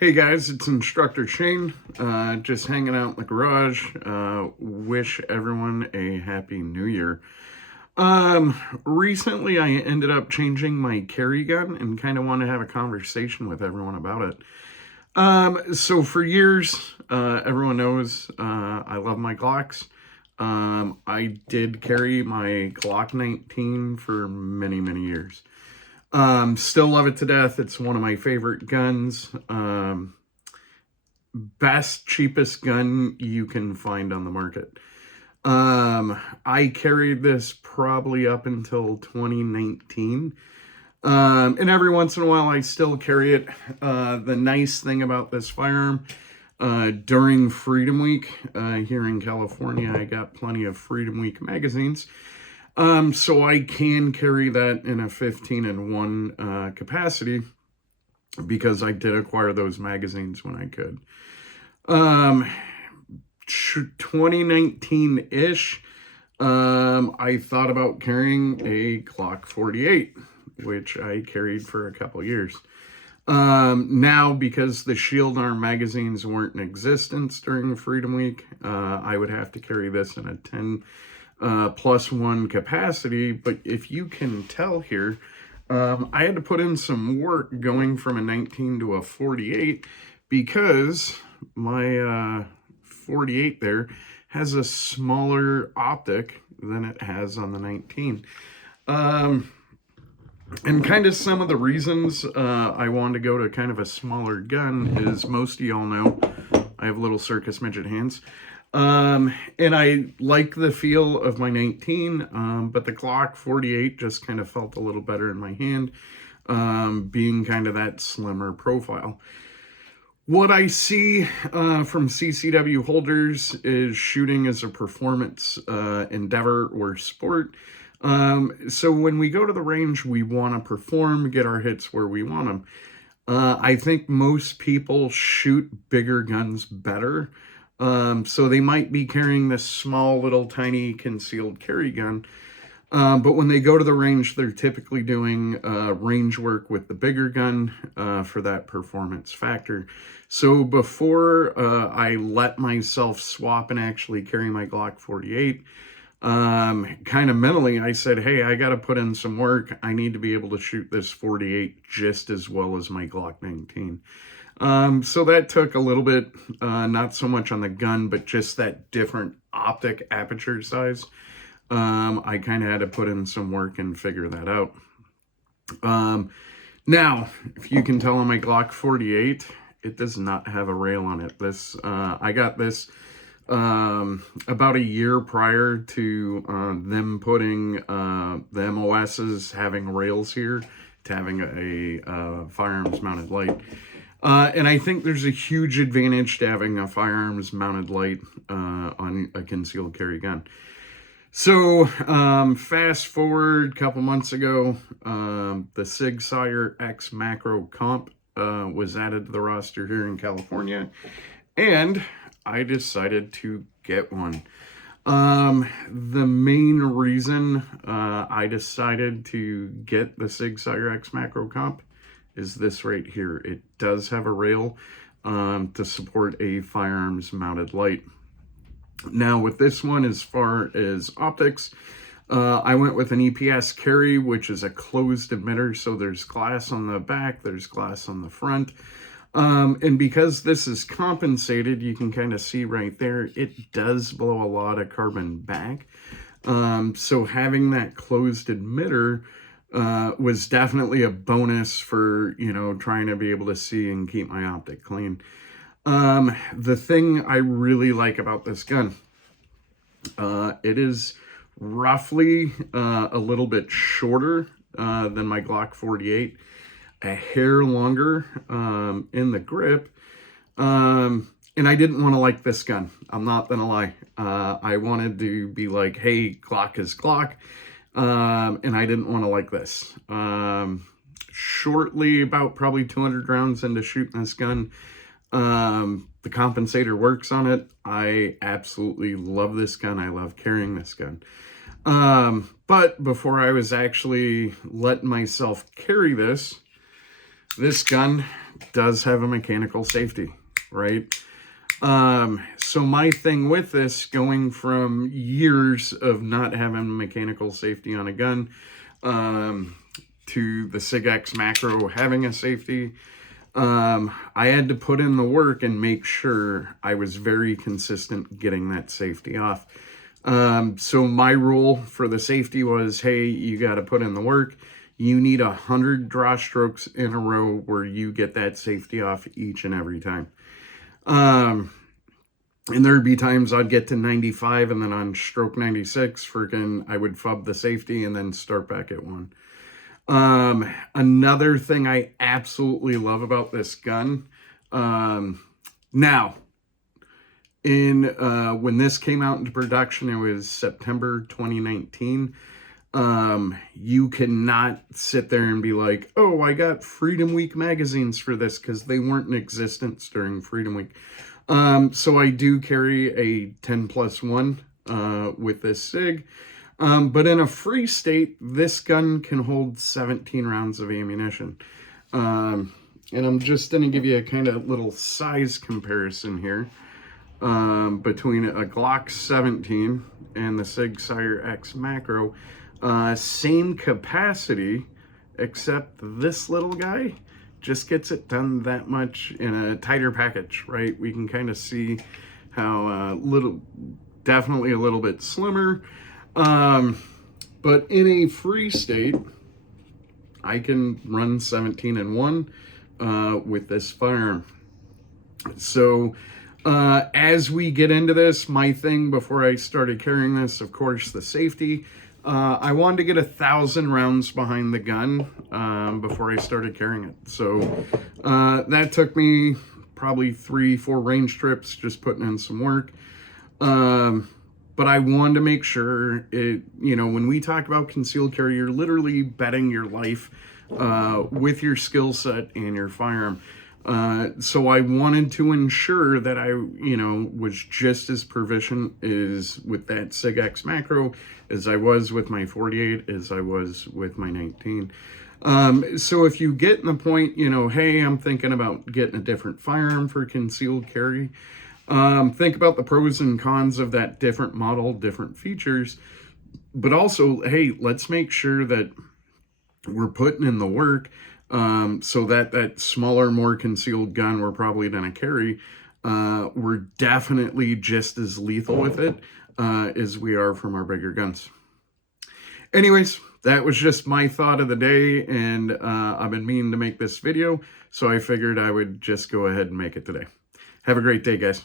Hey guys, it's Instructor Shane, just hanging out in the garage. Wish everyone a happy new year. Recently I ended up changing my carry gun and kind of want to have a conversation with everyone about it. So for years, everyone knows I love my Glocks. I did carry my Glock 19 for many, many years. Still love it to death. It's one of my favorite guns. Best, cheapest gun you can find on the market. I carried this probably up until 2019. And every once in a while I still carry it. The nice thing about this firearm, during Freedom Week, here in California, I got plenty of Freedom Week magazines. So I can carry that in a 15-in-1 capacity because I did acquire those magazines when I could. 2019-ish, I thought about carrying a Glock 48, which I carried for a couple years. Now, because the Shield Arm magazines weren't in existence during Freedom Week, I would have to carry this in a 10 +1 capacity. But if you can tell here, I had to put in some work going from a 19 to a 48 because my 48 there has a smaller optic than it has on the 19. And kind of some of the reasons I wanted to go to kind of a smaller gun is, most of y'all know I have little circus midget hands. And I like the feel of my 19, but the Glock 48 just kind of felt a little better in my hand, being kind of that slimmer profile. What I see from CCW holders is shooting as a performance endeavor or sport. So when we go to the range, we want to perform, get our hits where we want them. I think most people shoot bigger guns better. So they might be carrying this small little tiny concealed carry gun. But when they go to the range, they're typically doing range work with the bigger gun for that performance factor. So before I let myself swap and actually carry my Glock 48, kind of mentally, I said, hey, I got to put in some work. I need to be able to shoot this 48 just as well as my Glock 19. So that took a little bit, not so much on the gun, but just that different optic aperture size. I kind of had to put in some work and figure that out. Now, if you can tell on my Glock 48, it does not have a rail on it. I got this about a year prior to them putting the MOSs having rails here to having a firearms mounted light. And I think there's a huge advantage to having a firearms mounted light on a concealed carry gun. So fast forward a couple months ago, the Sig Cyx Macro comp was added to the roster here in California, and I decided to get one. The main reason I decided to get the Sig Cyx Macro comp is this right here. It does have a rail to support a firearms mounted light. Now with this one, as far as optics, I went with an EPS carry, which is a closed emitter. So there's glass on the back, there's glass on the front. And because this is compensated, you can kind of see right there, it does blow a lot of carbon back. So having that closed emitter was definitely a bonus for, trying to be able to see and keep my optic clean. The thing I really like about this gun, it is roughly a little bit shorter than my Glock 48, a hair longer in the grip, and I didn't want to like this gun. I'm not gonna lie. I wanted to be like, hey, Glock is Glock, and I didn't want to like this. Shortly, about probably 200 rounds into shooting this gun, the compensator works on it. I absolutely love this gun. I love carrying this gun. But before I was actually letting myself carry this gun does have a mechanical safety, right? So my thing with this, going from years of not having mechanical safety on a gun, to the Sig Cyx Macro having a safety, I had to put in the work and make sure I was very consistent getting that safety off. So my rule for the safety was, hey, you got to put in the work. You need 100 draw strokes in a row where you get that safety off each and every time. And there'd be times I'd get to 95, and then on stroke 96, freaking, I would fub the safety and then start back at 1. Another thing I absolutely love about this gun, now, when this came out into production, it was September 2019. You cannot sit there and be like, oh, I got Freedom Week magazines for this, because they weren't in existence during Freedom Week. So I do carry a 10+1 with this SIG. But in a free state, this gun can hold 17 rounds of ammunition. And I'm just going to give you a kind of little size comparison here between a Glock 17 and the Sig Cyx Macro. Same capacity, except this little guy just gets it done that much in a tighter package, right? We can kind of see how definitely a little bit slimmer. But in a free state, I can run 17-1 with this firearm. So as we get into this, my thing before I started carrying this, of course, the safety. I wanted to get 1,000 rounds behind the gun before I started carrying it. So that took me probably 3-4 range trips, just putting in some work. But I wanted to make sure it, when we talk about concealed carry, you're literally betting your life with your skill set and your firearm. So I wanted to ensure that I, was just as proficient as with that Sig Cyx Macro as I was with my 48, as I was with my 19. So if you get in the point, hey, I'm thinking about getting a different firearm for concealed carry, think about the pros and cons of that different model, different features, but also, hey, let's make sure that we're putting in the work, so that smaller, more concealed gun we're probably going to carry, we're definitely just as lethal with it as we are from our bigger guns. Anyways, that was just my thought of the day, and I've been meaning to make this video, so I figured I would just go ahead and make it today. Have a great day, guys.